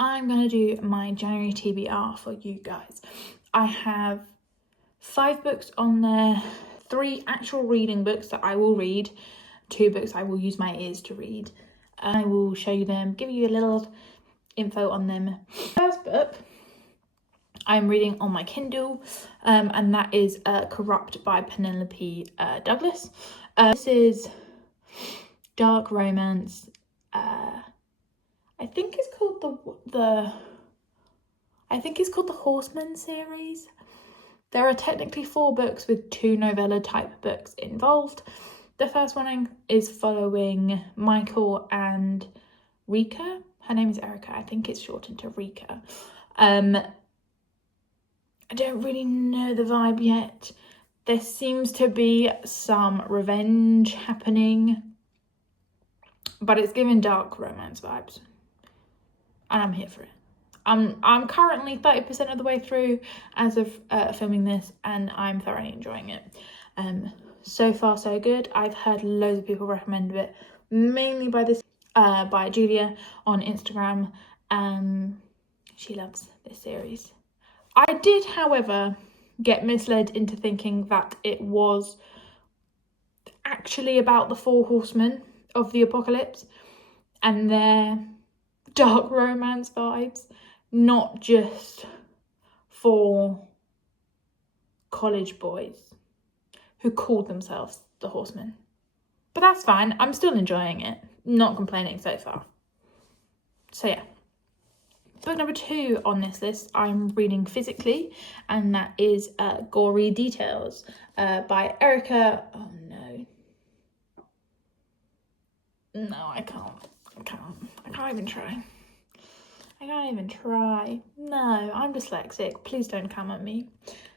I'm going to do my January TBR for you guys. I have 5 books on there, 3 actual reading books that I will read, 2 books I will use my ears to read. I will show you them, give you a little info on them. First book I'm reading on my Kindle, and that is Corrupt by Penelope Douglas. This is dark romance. I think it's called the Horseman series. There are technically 4 books with 2 novella type books involved. The first one is following Michael and Rika. Her name is Erica. I think it's shortened to Rika. I don't really know the vibe yet. There seems to be some revenge happening, but it's giving dark romance vibes, and I'm here for it. I'm currently 30% of the way through as of filming this, and I'm thoroughly enjoying it. So far so good. I've heard loads of people recommend it, mainly by Julia on Instagram. She loves this series. I did, however, get misled into thinking that it was actually about the 4 horsemen of the apocalypse and their dark romance vibes, not just for college boys who called themselves the Horsemen. But that's fine. I'm still enjoying it. Not complaining so far. So yeah. Book number 2 on this list I'm reading physically, and that is Gory Details by Erica. Oh no. No, I can't even try. I can't even try. No, I'm dyslexic. Please don't come at me.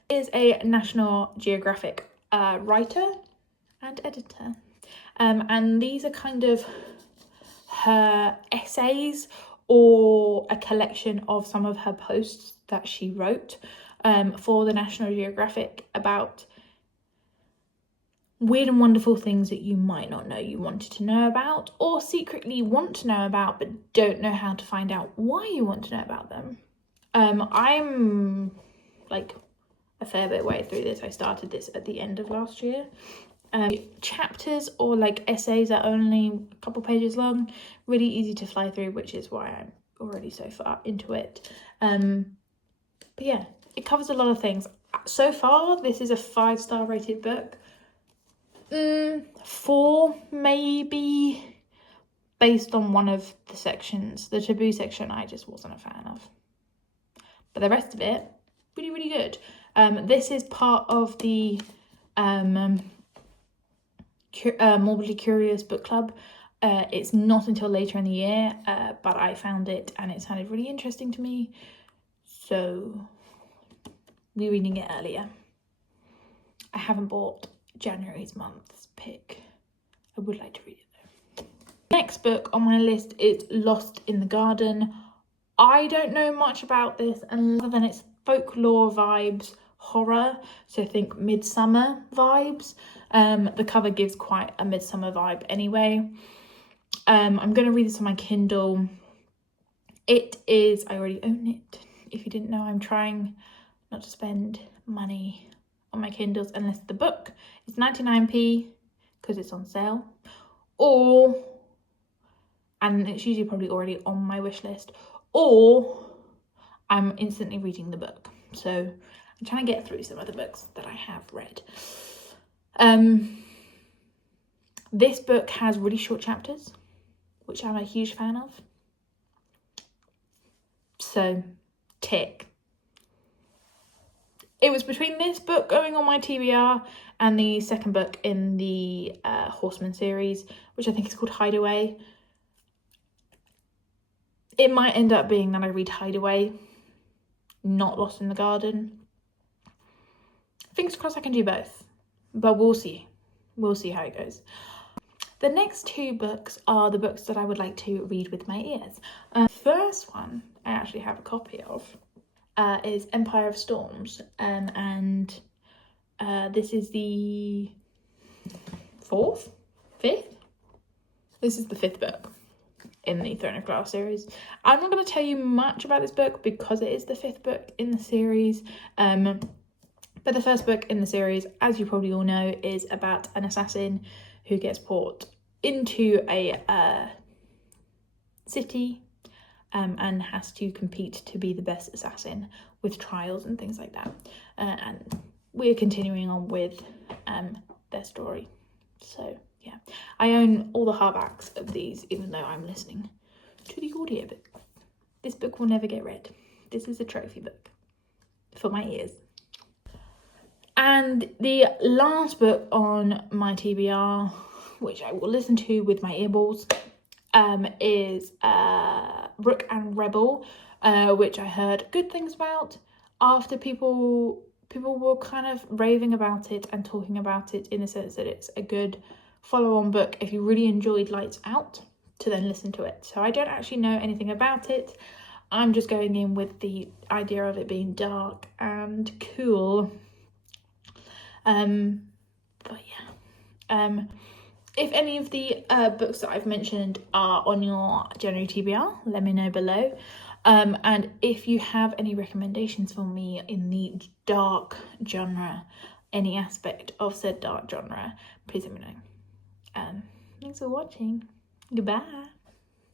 Is a National Geographic writer and editor. And these are kind of her essays or a collection of some of her posts that she wrote for the National Geographic about weird and wonderful things that you might not know you wanted to know about, or secretly want to know about but don't know how to find out why you want to know about them. I'm like a fair bit way through this. I started this at the end of last year. Chapters or like essays are only a couple pages long, really easy to fly through, which is why I'm already so far into it. But yeah, it covers a lot of things. So far, this is a 5-star rated book. 4 maybe, based on one of the sections. The taboo section I just wasn't a fan of, but the rest of it really, really good. This is part of the Morbidly Curious book club. It's not until later in the year, but I found it and it sounded really interesting to me, so we're reading it earlier. I haven't bought January's month's pick. I would like to read it though. Next book on my list is Lost in the Garden. I don't know much about this other than it's folklore vibes, horror, so think Midsummer vibes. The cover gives quite a Midsummer vibe anyway. I'm going to read this on my Kindle. It is, I already own it. If you didn't know, I'm trying not to spend money on my Kindles unless the book is 99p because it's on sale, and it's usually probably already on my wish list, or I'm instantly reading the book. So I'm trying to get through some of the books that I have read. This book has really short chapters, which I'm a huge fan of. So, tick. It was between this book going on my TBR and the second book in the Horseman series, which I think is called Hideaway. It might end up being that I read Hideaway, not Lost in the Garden. Fingers crossed I can do both, but we'll see. We'll see how it goes. The next 2 books are the books that I would like to read with my ears. First one I actually have a copy of is Empire of Storms, and this is the 4th? 5th? This is the 5th book. in the Throne of Glass series. I'm not going to tell you much about this book because it is the 5th book in the series. But the first book in the series, as you probably all know, is about an assassin who gets brought into a city and has to compete to be the best assassin with trials and things like that. And we're continuing on with their story. So yeah, I own all the hardbacks of these, even though I'm listening to the audiobook. This book will never get read. This is a trophy book for my ears. And the last book on my TBR, which I will listen to with my earballs, is Rook and Rebel, which I heard good things about after people were kind of raving about it and talking about it, in the sense that it's a good follow-on book if you really enjoyed Lights Out, to then listen to it. So I don't actually know anything about it. I'm just going in with the idea of it being dark and cool. But yeah. If any of the books that I've mentioned are on your January TBR, let me know below. And if you have any recommendations for me in the dark genre, any aspect of said dark genre, please let me know. Thanks for watching. Goodbye.